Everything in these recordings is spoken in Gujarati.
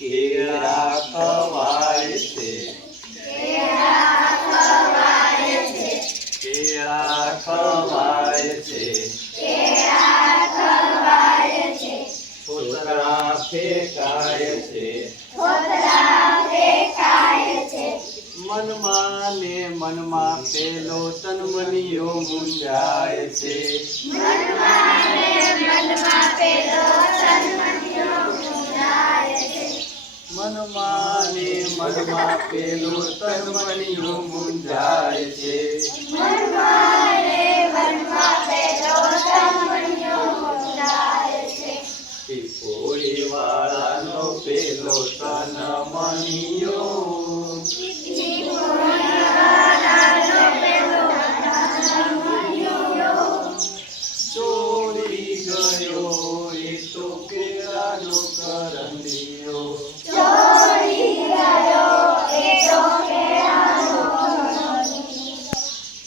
કેળા ખવાય છે, કેળા ખવાય છે, છોતરા ફેંકાય છે, મનમાં ને મનમાં પેલો તનમનીયો મૂંઝાય છે, મનમાં ને મનમાં પેલો તનમનીયો મૂંઝાય છે, ટીપોળી વાળાનો પેલો તનમનીયો ચોરી ગયો એ તો કેળાનો કરંડિયો,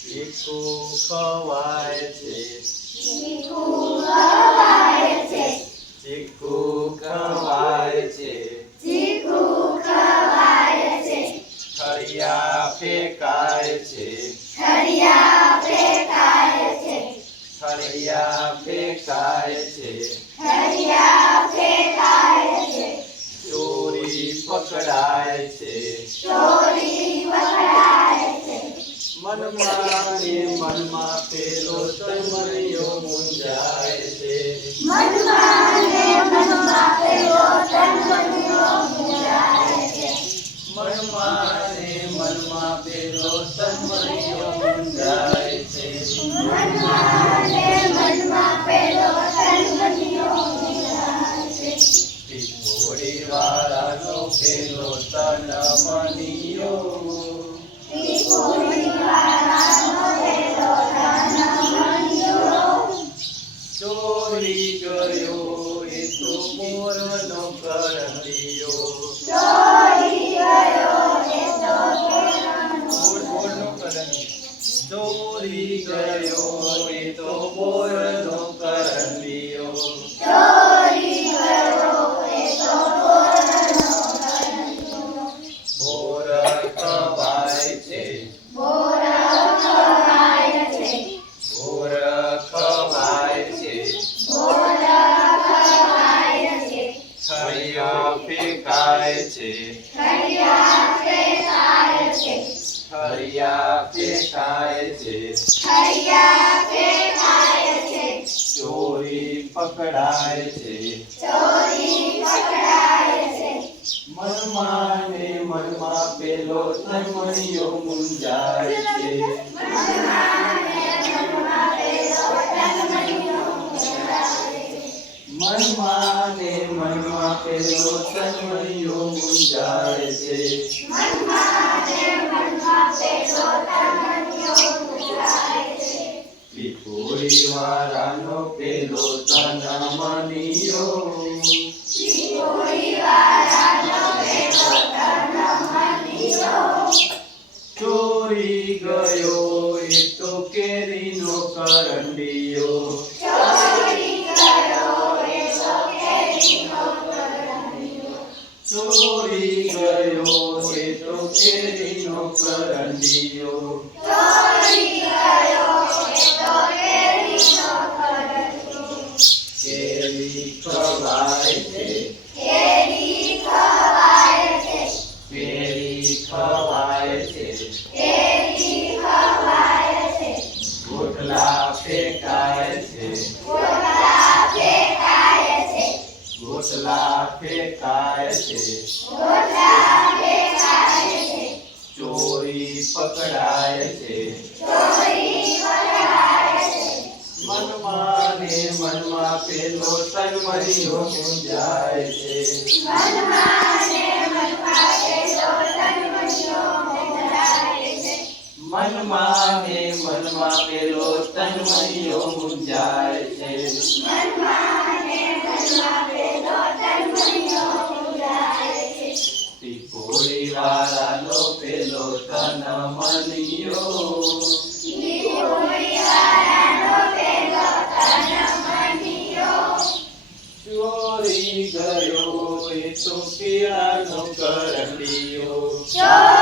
ચીકુ ખવાય છે, ચીકુ ખવાય છે, ઠળિયા ફેંકાય છે, ઠળિયા ફેંકાય છે, ચોરી પકડાય છે, મનમાં ને મનમાં પેલો તનમનીયો મૂંઝાય છે, મનમાં ને મનમાં પેલો તનમનીયો મૂંઝાય છે, ટીપોળી વાળાનો પેલો તનમનીયો ચોરી ગયો એ તો મોરનો કરંડિયો, ચોરી ગયો એ તો મોરનો કરંડિયો, મોર ખવાય છે, મોર ખવાય છે, ઠળિયા ફેંકાય છે, ઠળિયા ફેંકાય છે, ચોરી પકડાય છે, મનમાં ને મનમાં પેલો તનમનીયો મૂંઝાય છે, મનમાં ને મનમાં પેલો તનમનીયો મૂંઝાય છે, ટીપોળી વાળાનો પેલો તનમનીયો ચોરી ગયો એ તો કેરીનો કરંડિયો, ચોરી ગયો એ તો કેરીનો કરંડિયો, કેરી ખવાય છે, કેરી ખવાય છે, ગોટલા ફેંકાય છે, ગોટલા ફેંકાય છે, ચોરી પકડાય છે, મનમાં ને મનમાં પેલો તનમનીયો મૂંઝાય છે, મનમાં ને મનમાં પેલો તનમનીયો મૂંઝાય છે, ટીપોળી વાળાનો પેલો તનમનીયો ગયો એ તો પીળાનો કરંડિયો. ચો